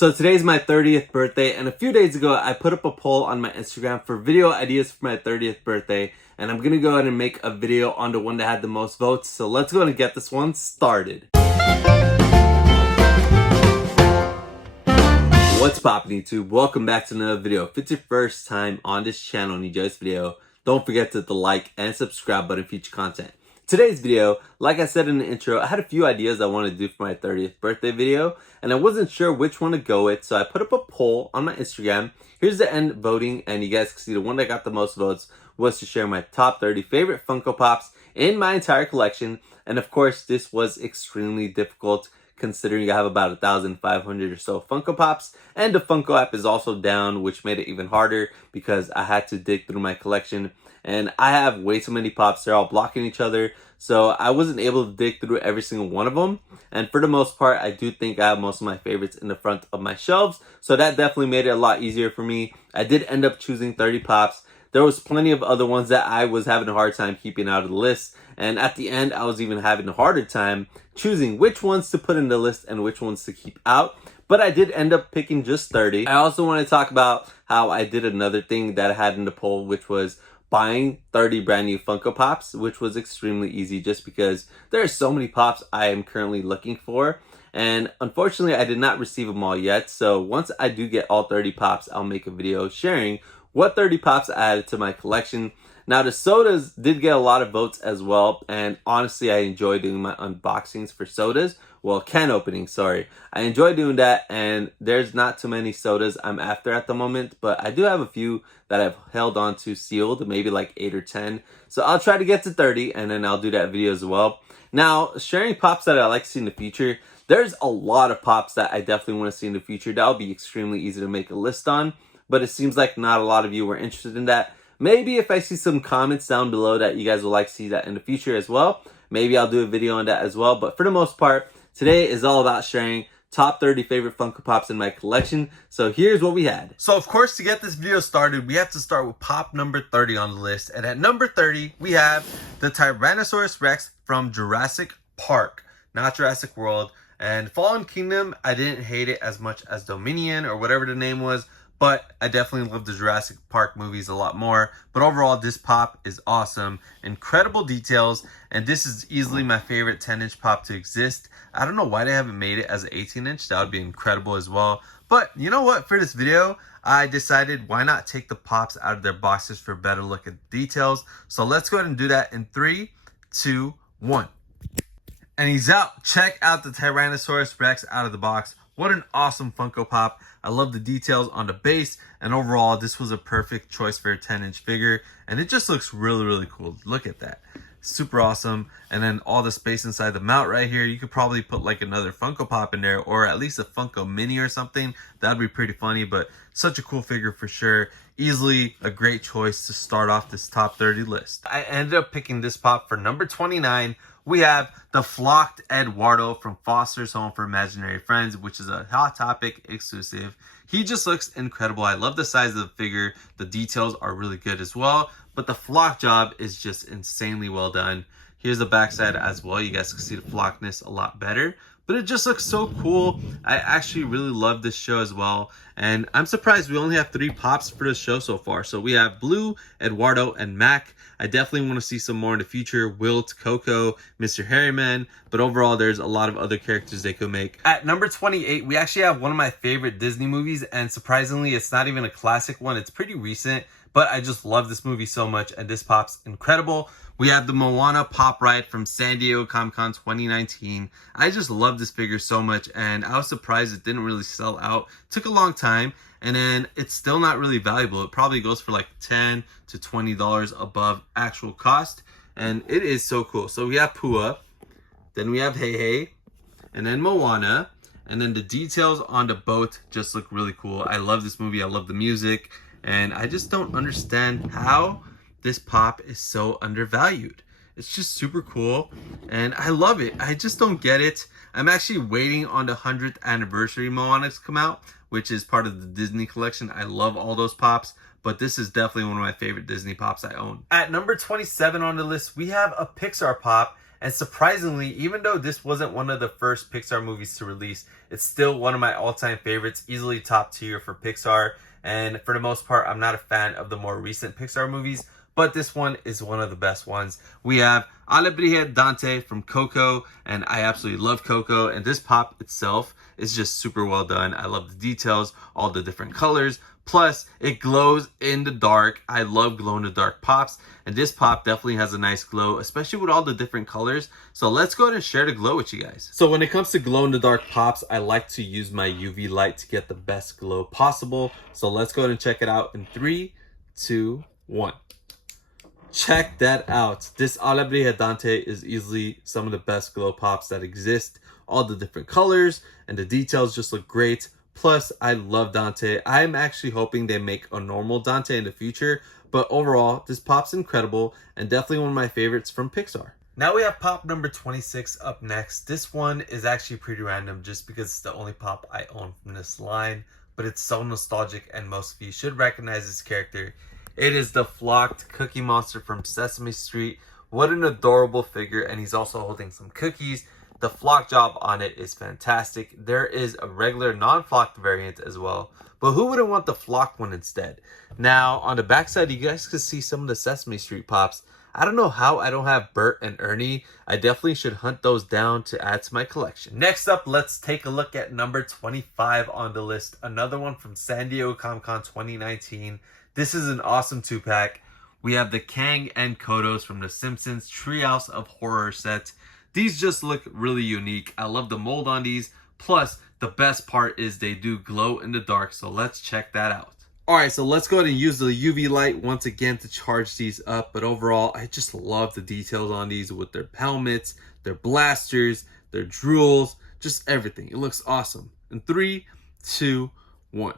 So today's my 30th birthday, and a few days ago I put up a poll on my Instagram for video ideas for my 30th birthday, and I'm gonna go ahead and make a video on the one that had the most votes. So let's go ahead and get this one started. What's poppin' YouTube? Welcome back to another video. If it's your first time on this channel and you enjoy this video, don't forget to hit the like and subscribe button for future content. Today's video, like I said in the intro, I had a few ideas I wanted to do for my 30th birthday video, and I wasn't sure which one to go with, so I put up a poll on my Instagram. Here's the end voting, and you guys can see the one that got the most votes was to share my top 30 favorite Funko Pops in my entire collection. And of course, this was extremely difficult considering I have about 1,500 or so Funko Pops, and the Funko app is also down, which made it even harder because I had to dig through my collection. And I have way too many pops, they're all blocking each other, so I wasn't able to dig through every single one of them. And for the most part, I do think I have most of my favorites in the front of my shelves, so that definitely made it a lot easier for me. I did end up choosing 30 pops. There was plenty of other ones that I was having a hard time keeping out of the list, and at the end I was even having a harder time choosing which ones to put in the list and which ones to keep out. But I did end up picking just 30. I also want to talk about how I did another thing that I had in the poll, which was buying 30 brand new Funko Pops, which was extremely easy just because there are so many Pops I am currently looking for. And unfortunately, I did not receive them all yet. So once I do get all 30 Pops, I'll make a video sharing what 30 Pops I added to my collection. Now, the sodas did get a lot of votes as well, and honestly, I enjoy doing my unboxings for sodas. Well, can openings, sorry. I enjoy doing that, and there's not too many sodas I'm after at the moment, but I do have a few that I've held on to sealed, maybe like 8 or 10. So I'll try to get to 30, and then I'll do that video as well. Now, sharing Pops that I like to see in the future, there's a lot of Pops that I definitely want to see in the future. That'll be extremely easy to make a list on, but it seems like not a lot of you were interested in that. Maybe if I see some comments down below that you guys would like to see that in the future as well, maybe I'll do a video on that as well. But for the most part, today is all about sharing top 30 favorite Funko Pops in my collection. So here's what we had. So of course, to get this video started, we have to start with Pop number 30 on the list. And at number 30, we have the Tyrannosaurus Rex from Jurassic Park, not Jurassic World. And Fallen Kingdom, I didn't hate it as much as Dominion or whatever the name was, but I definitely love the Jurassic Park movies a lot more. But overall, this Pop is awesome. Incredible details. And this is easily my favorite 10-inch Pop to exist. I don't know why they haven't made it as an 18-inch. That would be incredible as well. But you know what? For this video, I decided why not take the Pops out of their boxes for a better look at the details. So let's go ahead and do that in 3, 2, 1. And he's out. Check out the Tyrannosaurus Rex out of the box. What an awesome Funko Pop. I love the details on the base, and overall this was a perfect choice for a 10-inch figure, and it just looks really, really cool. Look at that. Super awesome. And then all the space inside the mount right here, you could probably put like another Funko Pop in there, or at least a Funko Mini or something. That'd be pretty funny, but such a cool figure for sure. Easily a great choice to start off this top 30 list. I ended up picking this Pop for number 29. We have the Flocked Eduardo from Foster's Home for Imaginary Friends, which is a Hot Topic exclusive. He just looks incredible. I love the size of the figure. The details are really good as well, but the flock job is just insanely well done. Here's the backside as well. You guys can see the flockness a lot better, but it just looks so cool. I actually really love this show as well, and I'm surprised we only have 3 Pops for this show so far. So we have Blue, Eduardo, and Mac. I definitely want to see some more in the future. Wilt, Coco, Mr. Harryman, but overall there's a lot of other characters they could make. At number 28, we actually have one of my favorite Disney movies, and surprisingly it's not even a classic one. It's pretty recent, but I just love this movie so much, and this Pop's incredible. We have the Moana Pop Ride from San Diego Comic-Con 2019. I just love this figure so much, and I was surprised it didn't really sell out. Took a long time, and then it's still not really valuable. It probably goes for like $10 to $20 above actual cost, and it is so cool. So we have Pua, then we have Hey Hey, and then Moana, and then the details on the boat just look really cool. I love this movie. I love the music, and I just don't understand how this Pop is so undervalued. It's just super cool, and I love it. I just don't get it. I'm actually waiting on the 100th anniversary Moana to come out, which is part of the Disney collection. I love all those Pops, but this is definitely one of my favorite Disney Pops I own. At number 27 on the list, we have a Pixar Pop, And surprisingly, even though this wasn't one of the first Pixar movies to release, it's still one of my all-time favorites, easily top tier for Pixar. And for the most part, I'm not a fan of the more recent Pixar movies, but this one is one of the best ones. We have Alebrije Dante from Coco, and I absolutely love Coco, and this pop itself is just super well done. I love the details, all the different colors, plus it glows in the dark. I love glow in the dark pops, and this pop definitely has a nice glow, especially with all the different colors. So let's go ahead and share the glow with you guys. So when it comes to glow in the dark pops, I like to use my UV light to get the best glow possible. So let's go ahead and check it out in 3, 2, 1. Check that out. This Alebrije Dante is easily some of the best glow pops that exist. All the different colors and the details just look great. Plus, I love Dante. I'm actually hoping they make a normal Dante in the future. But overall, this pop's incredible and definitely one of my favorites from Pixar. Now we have pop number 26 up next. This one is actually pretty random just because it's the only pop I own from this line. But it's so nostalgic and most of you should recognize this character. It is the flocked Cookie Monster from Sesame Street. What an adorable figure, and he's also holding some cookies. The flock job on it is fantastic. There is a regular non-flocked variant as well, but who wouldn't want the flocked one instead? Now, on the backside, you guys can see some of the Sesame Street pops. I don't know how I don't have Bert and Ernie. I definitely should hunt those down to add to my collection. Next up, let's take a look at number 25 on the list. Another one from San Diego Comic-Con 2019. This is an awesome 2-pack. We have the Kang and Kodos from the Simpsons Treehouse of Horror set. These just look really unique. I love the mold on these. Plus, the best part is they do glow in the dark. So let's check that out. Alright, so let's go ahead and use the UV light once again to charge these up. But overall, I just love the details on these with their helmets, their blasters, their drools, just everything. It looks awesome. In 3, 2, 1.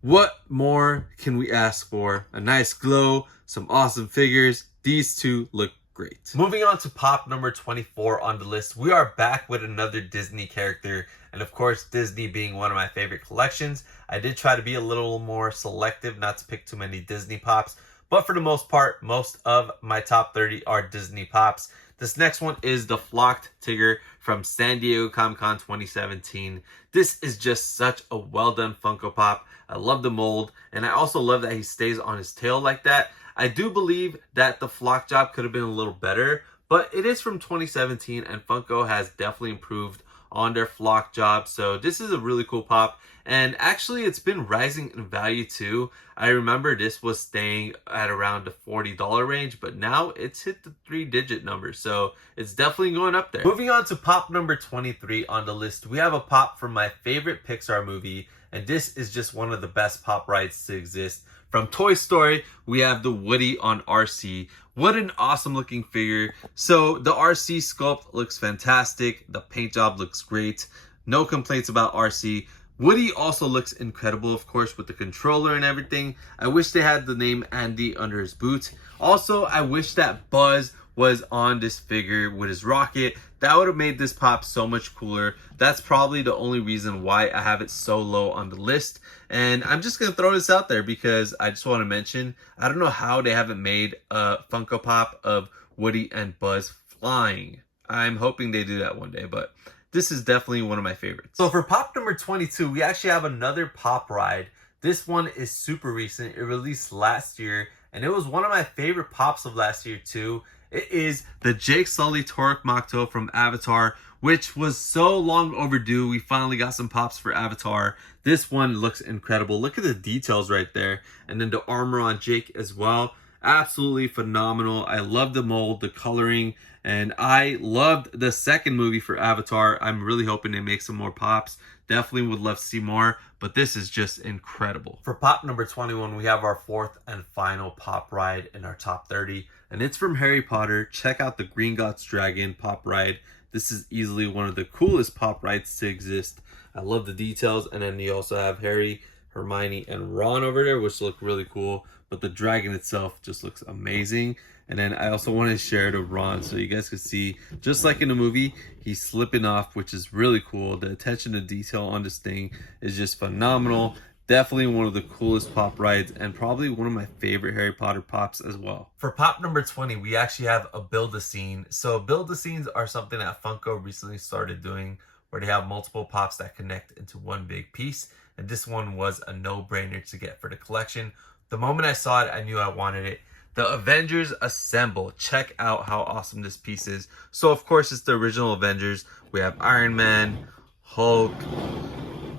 What more can we ask for? A nice glow, some awesome figures. These two look great. Moving on to pop number 24 on the list, we are back with another Disney character. And of course, Disney being one of my favorite collections, I did try to be a little more selective, not to pick too many Disney pops. But for the most part, most of my top 30 are Disney pops. This next one is the Flocked Tigger from San Diego Comic-Con 2017. This is just such a well-done Funko Pop. I love the mold, and I also love that he stays on his tail like that. I do believe that the flock job could have been a little better, but it is from 2017, and Funko has definitely improved on their flock job. So this is a really cool pop, and actually it's been rising in value too. I remember this was staying at around the $40 range, but now it's hit the 3-digit number, so it's definitely going up there. Moving on to pop number 23 on the list, we have a pop from my favorite Pixar movie, and this is just one of the best pop rides to exist. From Toy Story, we have the Woody on RC. What an awesome looking figure. So the RC sculpt looks fantastic. The paint job looks great. No complaints about RC. Woody also looks incredible, of course, with the controller and everything. I wish they had the name Andy under his boot. Also, I wish that Buzz was on this figure with his rocket. That would have made this pop so much cooler. That's probably the only reason why I have it so low on the list. And I'm just going to throw this out there because I just want to mention, I don't know how they haven't made a Funko Pop of Woody and Buzz flying. I'm hoping they do that one day, but this is definitely one of my favorites. So for pop number 22, we actually have another pop ride. This one is super recent. It released last year, and it was one of my favorite pops of last year too. It is the Jake Sully Torok Makto from Avatar, which was so long overdue. We finally got some pops for Avatar. This one looks incredible. Look at the details right there. And then the armor on Jake as well. Absolutely phenomenal. I love the mold, the coloring, and I loved the second movie for Avatar. I'm really hoping they make some more pops. Definitely would love to see more, but this is just incredible. For pop number 21, we have our fourth and final pop ride in our top 30, and it's from Harry Potter. Check out the Gringotts Dragon pop ride. This is easily one of the coolest pop rides to exist. I love the details, and then you also have Harry, Hermione, and Ron over there, which look really cool, but the dragon itself just looks amazing. And then I also want to share the Ron so you guys can see, just like in the movie, he's slipping off, which is really cool. The attention to detail on this thing is just phenomenal. Definitely one of the coolest pop rides and probably one of my favorite Harry Potter pops as well. For pop number 20, we actually have a build-a-scene. So build-a-scenes are something that Funko recently started doing where they have multiple pops that connect into one big piece. And this one was a no-brainer to get for the collection. The moment I saw it, I knew I wanted it. The Avengers Assemble. Check out how awesome this piece is. So of course it's the original Avengers. We have Iron Man, Hulk,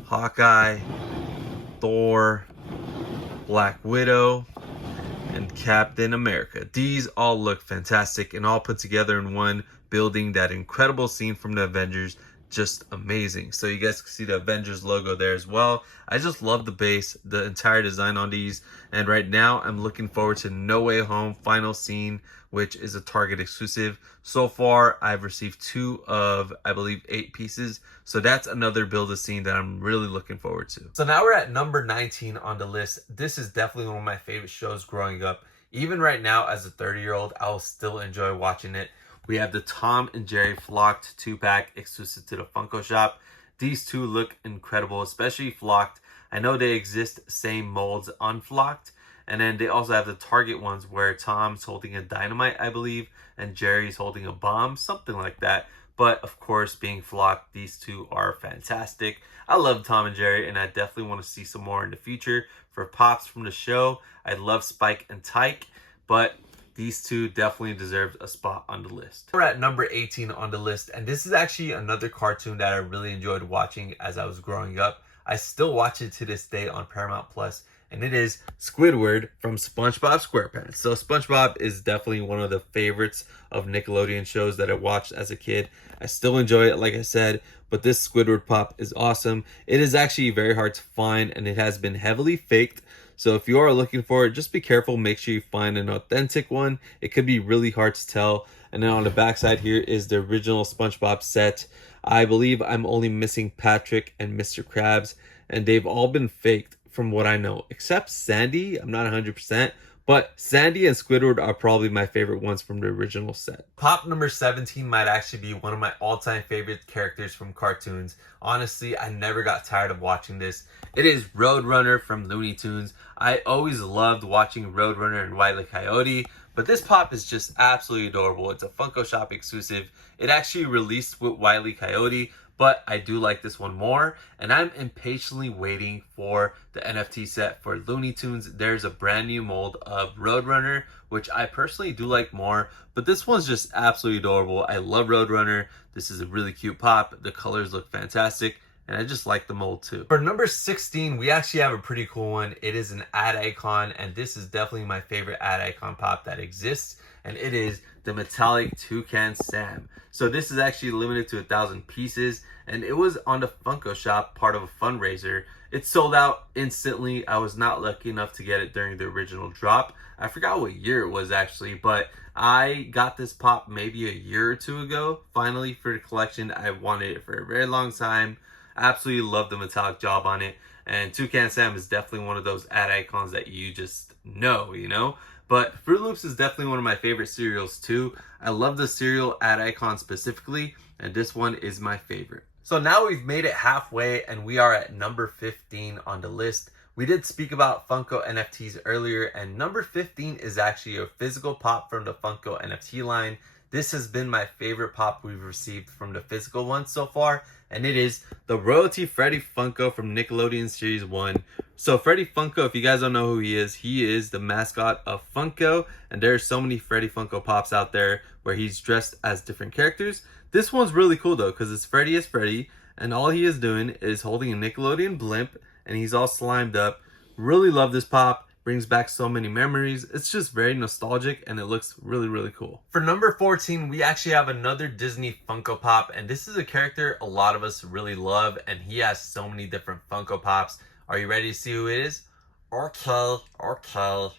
Hawkeye, Thor, Black Widow, and Captain America. These all look fantastic and all put together in one building. That incredible scene from the Avengers, just amazing. So you guys can see the Avengers logo there as well. I just love the base, the entire design on these. And right now I'm looking forward to No Way Home Final Scene, which is a Target exclusive. So far I've received 2 of, I believe, 8 pieces. So that's another build-a-scene that I'm really looking forward to. So now we're at number 19 on the list. This is definitely one of my favorite shows growing up. Even right now as a 30-year-old, I'll still enjoy watching it. We have the Tom and Jerry Flocked 2-pack exclusive to the Funko shop. These two look incredible, especially Flocked. I know they exist same molds unflocked. And then they also have the Target ones where Tom's holding a dynamite, I believe, and Jerry's holding a bomb, something like that. But of course, being flocked, these two are fantastic. I love Tom and Jerry, and I definitely want to see some more in the future. For pops from the show, I love Spike and Tyke, but these two definitely deserve a spot on the list. We're at number 18 on the list, and this is actually another cartoon that I really enjoyed watching as I was growing up. I still watch it to this day on Paramount Plus, and it is Squidward from SpongeBob SquarePants. So SpongeBob is definitely one of the favorites of Nickelodeon shows that I watched as a kid. I still enjoy it, like I said, but this Squidward pop is awesome. It is actually very hard to find, and it has been heavily faked. So if you are looking for it, just be careful. Make sure you find an authentic one. It could be really hard to tell. And then on the back side here is the original SpongeBob set. I believe I'm only missing Patrick and Mr. Krabs, and they've all been faked from what I know, except Sandy. I'm not 100%, but Sandy and Squidward are probably my favorite ones from the original set. Pop number 17 might actually be one of my all-time favorite characters from cartoons. Honestly, I never got tired of watching this. It is Roadrunner from Looney Tunes. I always loved watching Roadrunner and Wile E. Coyote, but this pop is just absolutely adorable. It's a Funko Shop exclusive. It actually released with Wile E. Coyote, but I do like this one more, and I'm impatiently waiting for the NFT set for Looney Tunes. There's a brand new mold of Roadrunner, which I personally do like more, but this one's just absolutely adorable. I love Roadrunner. This is a really cute pop. The colors look fantastic, and I just like the mold too. For number 16, we actually have a pretty cool one. It is an ad icon, and this is definitely my favorite ad icon pop that exists, and it is the metallic Toucan Sam. So this is actually limited to 1,000 pieces, and it was on the Funko Shop, part of a fundraiser. It sold out instantly. I was not lucky enough to get it during the original drop. I forgot what year it was actually, but I got this pop maybe a year or 2 ago. Finally, for the collection, I wanted it for a very long time. Absolutely love the metallic job on it, and Toucan Sam is definitely one of those ad icons that you just know, you know? But Fruit Loops is definitely one of my favorite cereals too. I love the cereal ad icon specifically, and this one is my favorite. So now we've made it halfway, and we are at number 15 on the list. We did speak about Funko NFTs earlier, and number 15 is actually a physical pop from the Funko NFT line. This has been my favorite pop we've received from the physical one so far, and it is the Royalty Freddy Funko from Nickelodeon Series 1. So Freddy Funko, if you guys don't know who he is the mascot of Funko, and there are so many Freddy Funko Pops out there where he's dressed as different characters. This one's really cool though, because it's Freddy as Freddy, and all he is doing is holding a Nickelodeon blimp, and he's all slimed up. Really love this pop. Brings back so many memories. It's just very nostalgic, and it looks really, really cool. For number 14, we actually have another Disney Funko Pop, and this is a character a lot of us really love, and he has so many different Funko Pops. Are you ready to see who it is? Okay.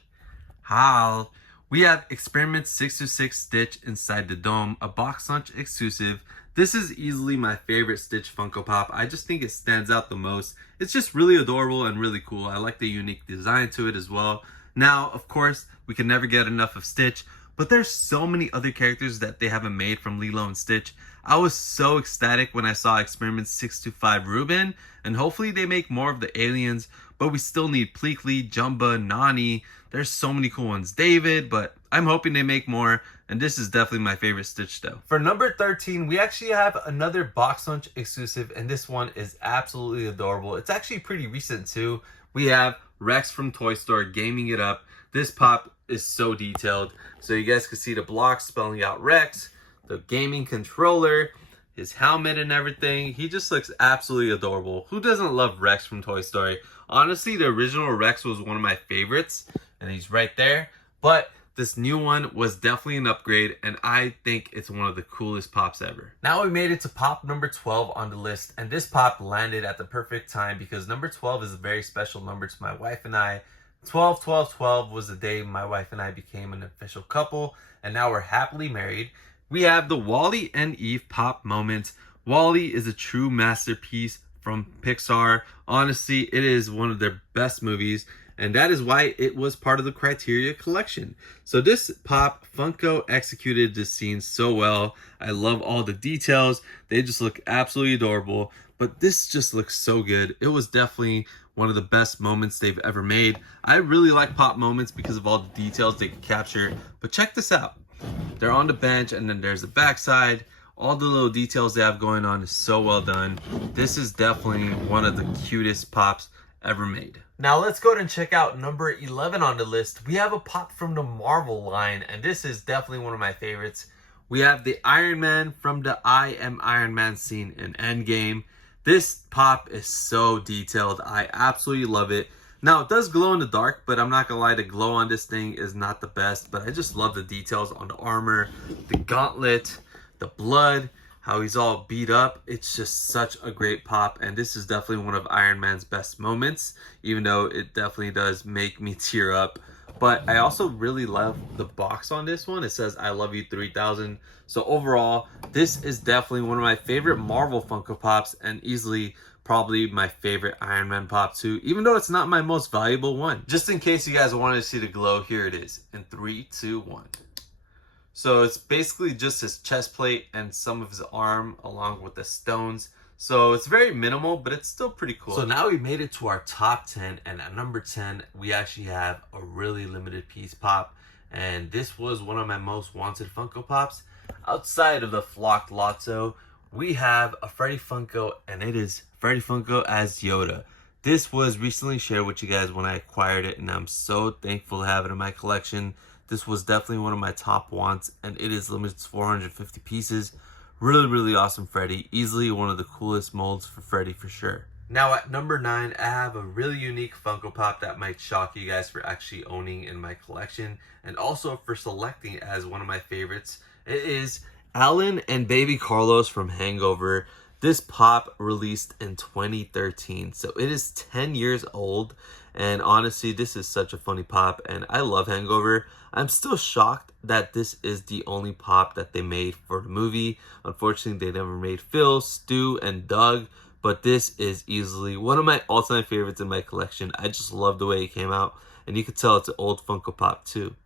How? We have Experiment 626 Stitch inside the dome, a box lunch exclusive. This is easily my favorite Stitch Funko Pop. I just think it stands out the most. It's just really adorable and really cool. I like the unique design to it as well. Now, of course, we can never get enough of Stitch, but there's so many other characters that they haven't made from Lilo and Stitch. I was so ecstatic when I saw Experiment 625 Reuben, and hopefully they make more of the aliens, but we still need Pleakley, Jumba, Nani. There's so many cool ones. David, but I'm hoping they make more, and this is definitely my favorite Stitch though. For number 13, we actually have another Box Lunch exclusive, and this one is absolutely adorable. It's actually pretty recent too. We have Rex from Toy Store gaming it up. This pop is so detailed. So you guys can see the blocks spelling out Rex, the gaming controller, his helmet and everything. He just looks absolutely adorable. Who doesn't love Rex from Toy Story? Honestly, the original Rex was one of my favorites, and he's right there. But this new one was definitely an upgrade, and I think it's one of the coolest pops ever. Now we made it to pop number 12 on the list, and this pop landed at the perfect time because number 12 is a very special number to my wife and I. 12/12/12 was the day my wife and I became an official couple, and now we're happily married. We have the Wall-E and Eve pop moment. Wall-E is a true masterpiece from Pixar. Honestly, it is one of their best movies, and that is why it was part of the Criteria collection. So this pop, Funko executed this scene so well. I love all the details. They just look absolutely adorable, but this just looks so good. It was definitely one of the best moments they've ever made. I really like pop moments because of all the details they can capture, but check this out. They're on the bench, and then there's the backside. All the little details they have going on is so well done. This is definitely one of the cutest pops ever made. Now let's go ahead and check out number 11 on the list. We have a pop from the Marvel line, and this is definitely one of my favorites. We have the Iron Man from the I Am Iron Man scene in Endgame. This pop is so detailed. I absolutely love it. Now, it does glow in the dark, but I'm not gonna lie, the glow on this thing is not the best, but I just love the details on the armor, the gauntlet, the blood, how he's all beat up. It's just such a great pop, and this is definitely one of Iron Man's best moments, even though it definitely does make me tear up. But I also really love the box on this one. It says, I love you 3000. So overall, this is definitely one of my favorite Marvel Funko Pops, and easily probably my favorite Iron Man pop too, even though it's not my most valuable one. Just in case you guys wanted to see the glow, here it is in 3, 2, 1. So it's basically just his chest plate and some of his arm along with the stones. So it's very minimal, but it's still pretty cool. So now we made it to our top 10, and at number 10, we actually have a really limited piece pop. And this was one of my most wanted Funko Pops. Outside of the Flocked Lotto, we have a Freddy Funko, and it is Freddy Funko as Yoda. This was recently shared with you guys when I acquired it, and I'm so thankful to have it in my collection. This was definitely one of my top wants, and it is limited to 450 pieces. Really, really awesome Freddy. Easily one of the coolest molds for Freddy for sure. Now at number 9, I have a really unique Funko Pop that might shock you guys for actually owning in my collection, and also for selecting as one of my favorites. It is Alan and Baby Carlos from Hangover. This pop released in 2013, so it is 10 years old, and honestly, this is such a funny pop, and I love Hangover. I'm still shocked that this is the only pop that they made for the movie. Unfortunately, they never made Phil, Stu, and Doug, but this is easily one of my all-time favorites in my collection. I just love the way it came out, and you can tell it's an old Funko Pop too.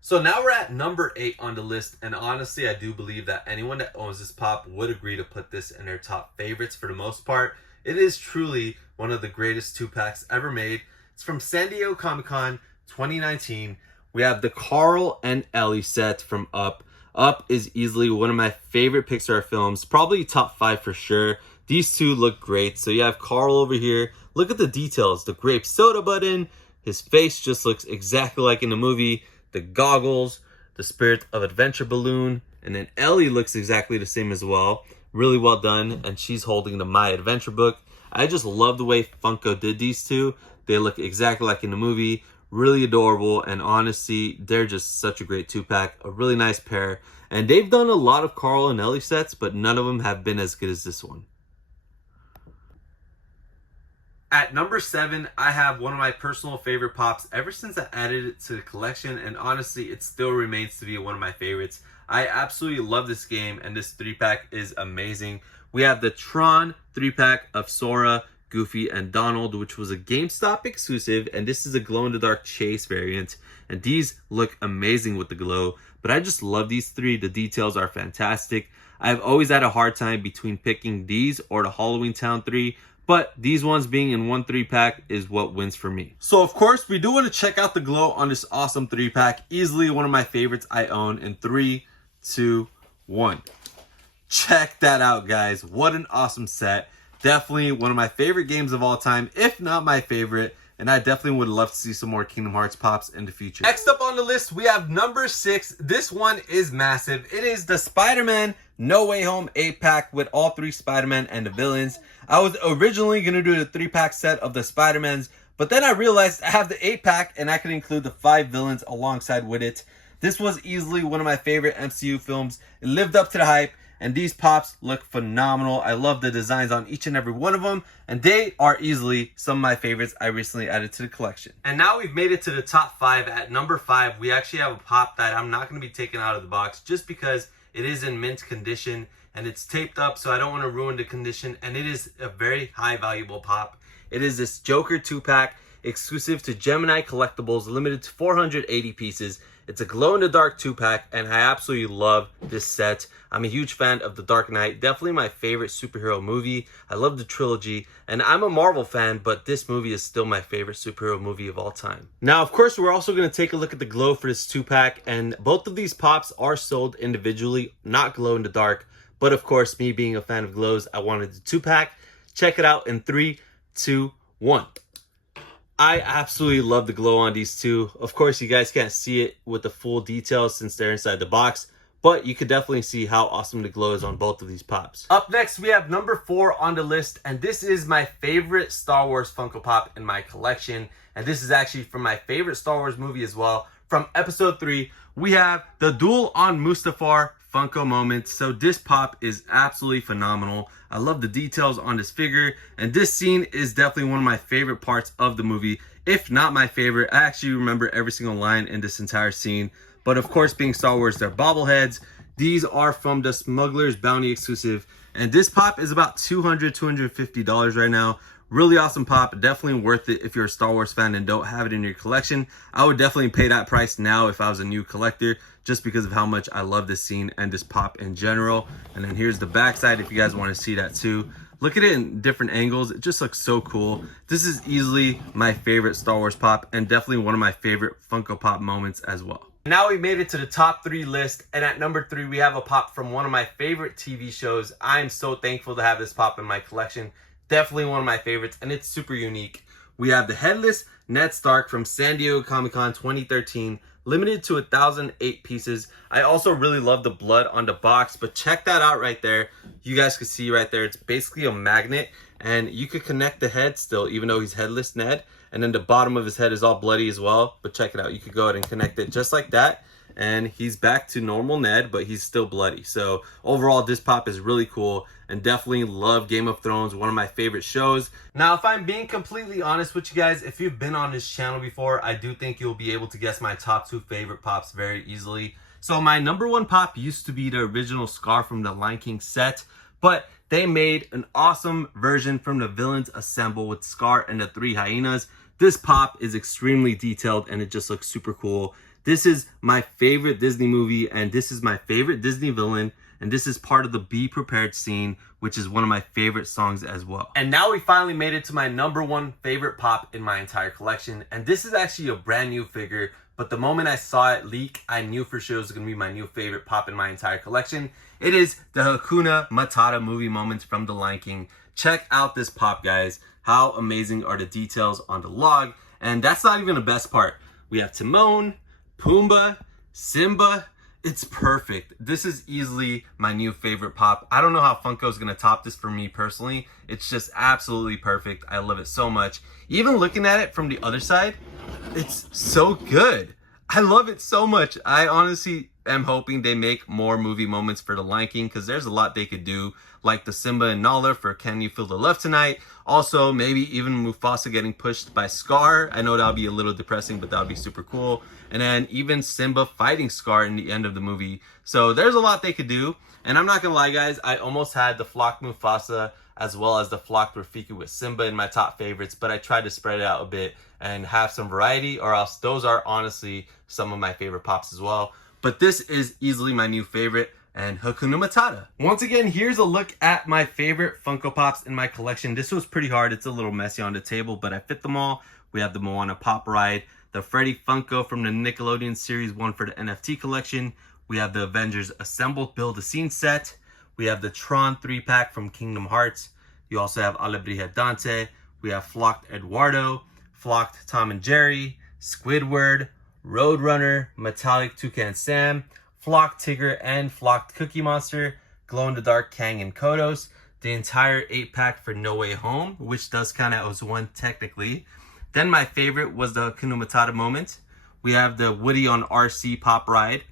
So now we're at number 8 on the list, and honestly, I do believe that anyone that owns this pop would agree to put this in their top favorites for the most part. It is truly one of the greatest 2-packs ever made. It's from San Diego Comic-Con 2019. We have the Carl and Ellie set from Up. Up is easily one of my favorite Pixar films, probably top 5 for sure. These two look great. So you have Carl over here. Look at the details. The grape soda button. His face just looks exactly like in the movie. The goggles, the Spirit of Adventure balloon, and then Ellie looks exactly the same as well. Really well done, and she's holding the My Adventure book. I just love the way Funko did these two. They look exactly like in the movie. Really adorable, and honestly, they're just such a great 2-pack. A really nice pair. And they've done a lot of Carl and Ellie sets, but none of them have been as good as this one. At number 7, I have one of my personal favorite pops ever since I added it to the collection, and honestly, it still remains to be one of my favorites. I absolutely love this game, and this 3-pack is amazing. We have the Tron 3-pack of Sora, Goofy, and Donald, which was a GameStop exclusive, and this is a glow-in-the-dark chase variant, and these look amazing with the glow, but I just love these three. The details are fantastic. I've always had a hard time between picking these or the Halloween Town 3, but these ones being in one 3-pack is what wins for me. So of course, we do want to check out the glow on this awesome 3-pack. Easily one of my favorites I own in 3, 2, 1. Check that out, guys. What an awesome set. Definitely one of my favorite games of all time, if not my favorite. And I definitely would love to see some more Kingdom Hearts pops in the future. Next up on the list, we have number 6. This one is massive. It is the Spider-Man No Way Home 8-pack with all 3 Spider-Man and the villains. I was originally going to do the 3-pack set of the Spider-Mans, but then I realized I have the 8-pack and I could include the 5 villains alongside with it. This was easily one of my favorite MCU films. It lived up to the hype. And these pops look phenomenal. I love the designs on each and every one of them. And they are easily some of my favorites I recently added to the collection. And now we've made it to the top 5. At number 5, we actually have a pop that I'm not going to be taking out of the box just because it is in mint condition and it's taped up, so I don't want to ruin the condition. And it is a very high valuable pop. It is this Joker 2-pack exclusive to Gemini Collectibles, limited to 480 pieces. It's a glow-in-the-dark 2-pack, and I absolutely love this set. I'm a huge fan of The Dark Knight, definitely my favorite superhero movie. I love the trilogy, and I'm a Marvel fan, but this movie is still my favorite superhero movie of all time. Now, of course, we're also going to take a look at the glow for this 2-pack, and both of these pops are sold individually, not glow-in-the-dark. But of course, me being a fan of glows, I wanted the 2-pack. Check it out in 3, 2, 1. I absolutely love the glow on these two. Of course, you guys can't see it with the full details since they're inside the box, but you could definitely see how awesome the glow is on both of these pops. Up next, we have number 4 on the list, and this is my favorite Star Wars Funko Pop in my collection. And this is actually from my favorite Star Wars movie as well. From Episode 3, we have the Duel on Mustafar Funko moment. So this pop is absolutely phenomenal. I love the details on this figure, and this scene is definitely one of my favorite parts of the movie, if not my favorite. I actually remember every single line in this entire scene. But of course, being Star Wars, they're bobbleheads. These are from the Smuggler's Bounty exclusive, and this pop is about $250 right now. Really awesome pop, definitely worth it if you're a Star Wars fan and don't have it in your collection. I would definitely pay that price now if I was a new collector, just because of how much I love this scene and this pop in general. And then here's the backside if you guys want to see that too. Look at it in different angles. It just looks so cool. This is easily my favorite Star Wars pop and definitely one of my favorite Funko Pop moments as well. Now we made it to the top 3 list, and at number 3 we have a pop from one of my favorite TV shows. I'm so thankful to have this pop in my collection. Definitely one of my favorites, and it's super unique. We have the headless Ned Stark from San Diego Comic-Con 2013, limited to 1,008 pieces. I also really love the blood on the box, but check that out right there. You guys can see right there, it's basically a magnet, and you could connect the head still, even though he's headless Ned. And then the bottom of his head is all bloody as well. But check it out, you could go ahead and connect it just like that. And he's back to normal Ned, but he's still bloody. So overall, this pop is really cool, and definitely love Game of Thrones, one of my favorite shows. Now, if I'm being completely honest with you guys, if you've been on this channel before, I do think you'll be able to guess my top 2 favorite pops very easily. So my number 1 pop used to be the original Scar from the Lion King set, but they made an awesome version from the Villains Assemble with Scar and the 3 hyenas. This pop is extremely detailed and it just looks super cool. This is my favorite Disney movie, and this is my favorite Disney villain, and this is part of the Be Prepared scene, which is one of my favorite songs as well. And now we finally made it to my number 1 favorite pop in my entire collection, and this is actually a brand new figure, but the moment I saw it leak, I knew for sure it was going to be my new favorite pop in my entire collection. It is the Hakuna Matata movie moments from The Lion King. Check out this pop, guys. How amazing are the details on the log? And that's not even the best part. We have Timon, Pumbaa, Simba. It's perfect. This is easily my new favorite pop. I don't know how Funko is going to top this for me personally. It's just absolutely perfect. I love it so much. Even looking at it from the other side, it's so good. I love it so much. I honestly am hoping they make more movie moments for The Lion King, because there's a lot they could do, like the Simba and Nala for Can You Feel the Love Tonight. Also, maybe even Mufasa getting pushed by Scar. I know that'll be a little depressing, but that'll be super cool. And then even Simba fighting Scar in the end of the movie. So there's a lot they could do. And I'm not gonna lie, guys, I almost had the Flock Mufasa as well as the flocked Rafiki with Simba in my top favorites, but I tried to spread it out a bit and have some variety, or else those are honestly some of my favorite pops as well. But this is easily my new favorite, and Hakuna Matata. Once again, here's a look at my favorite Funko Pops in my collection. This was pretty hard. It's a little messy on the table, but I fit them all. We have the Moana Pop Ride, the Freddy Funko from the Nickelodeon Series 1 for the NFT collection. We have the Avengers Assembled Build-A-Scene set. We have the Tron 3-pack from Kingdom Hearts. You also have Alebrije Dante. We have Flocked Eduardo, Flocked Tom and Jerry, Squidward, Roadrunner, Metallic Toucan Sam, Flocked Tigger, and Flocked Cookie Monster, Glow-in-the-Dark Kang and Kodos. The entire 8-pack for No Way Home, which does count as one technically. Then my favorite was the Hakuna Matata moment. We have the Woody on RC Pop Ride,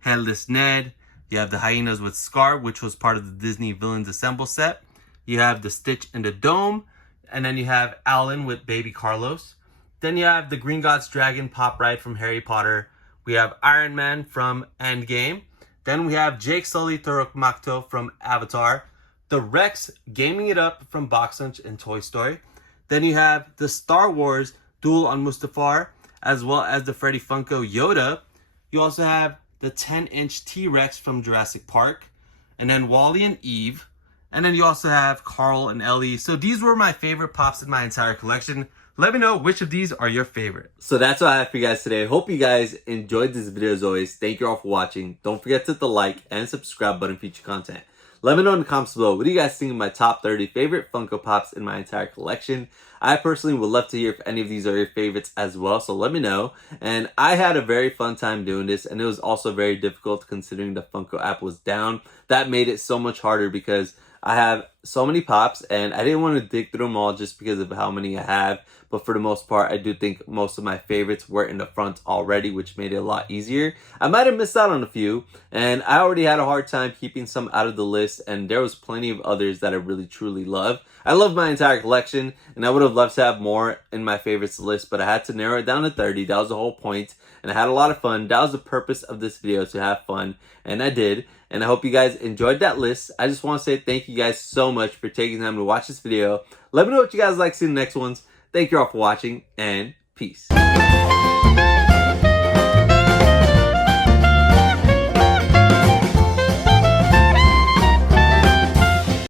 Headless Ned. You have the Hyenas with Scar, which was part of the Disney Villains Assemble set. You have the Stitch in the Dome. And then you have Alan with Baby Carlos. Then you have the Green God's Dragon Pop Ride from Harry Potter. We have Iron Man from Endgame. Then we have Jake Sully Turok Makto from Avatar. The Rex Gaming It Up from Box Lunch and Toy Story. Then you have the Star Wars Duel on Mustafar, as well as the Freddy Funko Yoda. You also have the 10-inch T-Rex from Jurassic Park. And then Wally and Eve. And then you also have Carl and Ellie. So these were my favorite pops in my entire collection. Let me know which of these are your favorite. So that's all I have for you guys today. Hope you guys enjoyed this video as always. Thank you all for watching. Don't forget to hit the like and subscribe button for future content. Let me know in the comments below, what do you guys think of my top 30 favorite Funko Pops in my entire collection? I personally would love to hear if any of these are your favorites as well, so let me know. And I had a very fun time doing this, and it was also very difficult considering the Funko app was down. That made it so much harder because I have so many pops and I didn't want to dig through them all just because of how many I have. But for the most part, I do think most of my favorites were in the front already, which made it a lot easier. I might have missed out on a few, and I already had a hard time keeping some out of the list, and there was plenty of others that I really truly love. I love my entire collection, and I would have loved to have more in my favorites list, but I had to narrow it down to 30. That was the whole point, and I had a lot of fun. That was the purpose of this video, to have fun, and I did. And I hope you guys enjoyed that list. I just want to say thank you guys so much for taking time to watch this video. Let me know what you guys like to see in the next ones. Thank you all for watching, and peace.